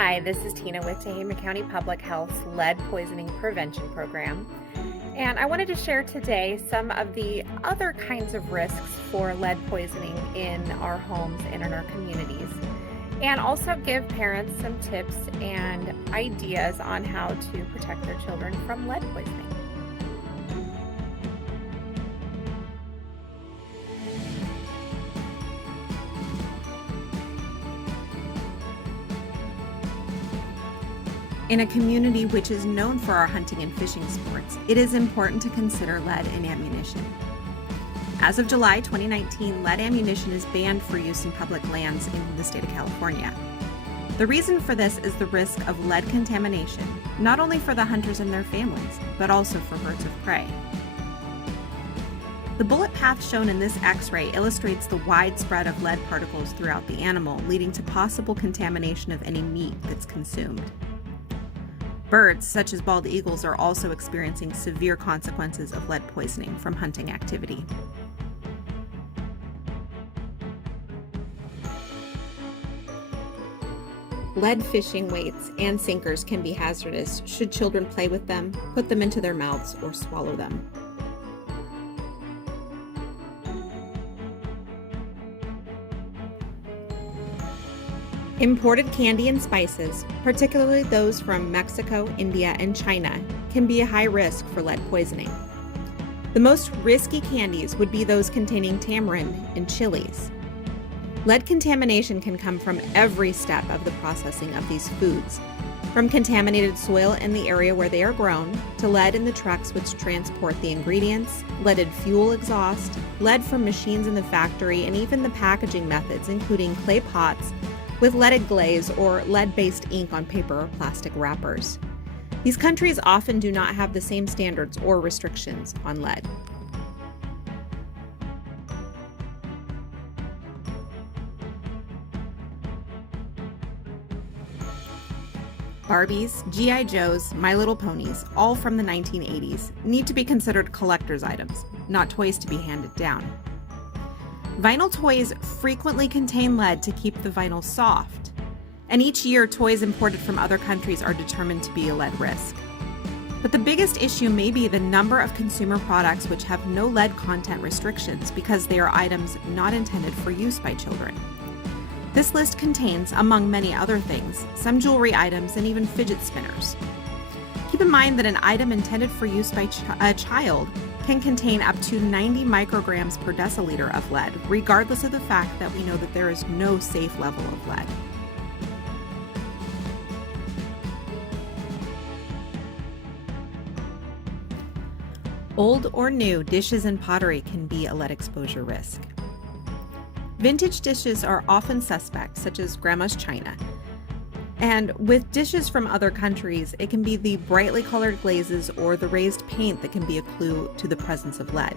Hi, this is Tina with Tehama County Public Health's Lead Poisoning Prevention Program. And I wanted to share today some of the other kinds of risks for lead poisoning in our homes and in our communities. And also give parents some tips and ideas on how to protect their children from lead poisoning. In a community which is known for our hunting and fishing sports, it is important to consider lead in ammunition. As of July 2019, lead ammunition is banned for use in public lands in the state of California. The reason for this is the risk of lead contamination, not only for the hunters and their families, but also for birds of prey. The bullet path shown in this X-ray illustrates the wide spread of lead particles throughout the animal, leading to possible contamination of any meat that's consumed. Birds, such as bald eagles, are also experiencing severe consequences of lead poisoning from hunting activity. Lead fishing weights and sinkers can be hazardous should children play with them, put them into their mouths, or swallow them. Imported candy and spices, particularly those from Mexico, India, and China, can be a high risk for lead poisoning. The most risky candies would be those containing tamarind and chilies. Lead contamination can come from every step of the processing of these foods, from contaminated soil in the area where they are grown, to lead in the trucks which transport the ingredients, leaded fuel exhaust, lead from machines in the factory, and even the packaging methods, including clay pots with leaded glaze or lead-based ink on paper or plastic wrappers. These countries often do not have the same standards or restrictions on lead. Barbies, G.I. Joes, My Little Ponies, all from the 1980s, need to be considered collector's items, not toys to be handed down. Vinyl toys frequently contain lead to keep the vinyl soft, and each year toys imported from other countries are determined to be a lead risk. But the biggest issue may be the number of consumer products which have no lead content restrictions because they are items not intended for use by children. This list contains, among many other things, some jewelry items and even fidget spinners. Keep in mind that an item intended for use by a child can contain up to 90 micrograms per deciliter of lead, regardless of the fact that we know that there is no safe level of lead. Old or new dishes and pottery can be a lead exposure risk. Vintage dishes are often suspect, such as Grandma's china. And with dishes from other countries, it can be the brightly colored glazes or the raised paint that can be a clue to the presence of lead.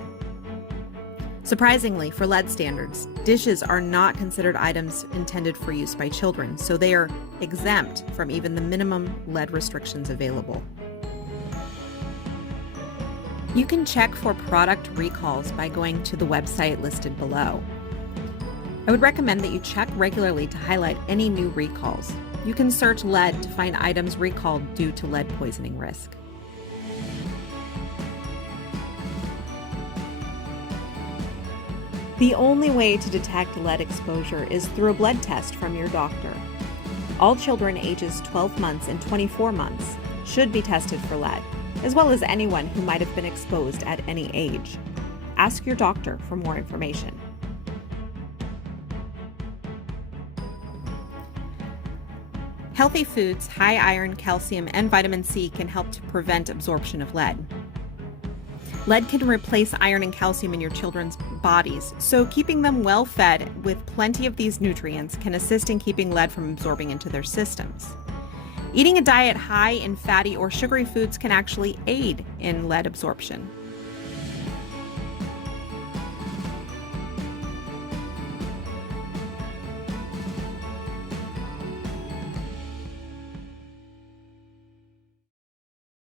Surprisingly, for lead standards, dishes are not considered items intended for use by children, so they are exempt from even the minimum lead restrictions available. You can check for product recalls by going to the website listed below. I would recommend that you check regularly to highlight any new recalls. You can search lead to find items recalled due to lead poisoning risk. The only way to detect lead exposure is through a blood test from your doctor. All children ages 12 months and 24 months should be tested for lead, as well as anyone who might have been exposed at any age. Ask your doctor for more information. Healthy foods, high iron, calcium, and vitamin C can help to prevent absorption of lead. Lead can replace iron and calcium in your children's bodies, so keeping them well fed with plenty of these nutrients can assist in keeping lead from absorbing into their systems. Eating a diet high in fatty or sugary foods can actually aid in lead absorption.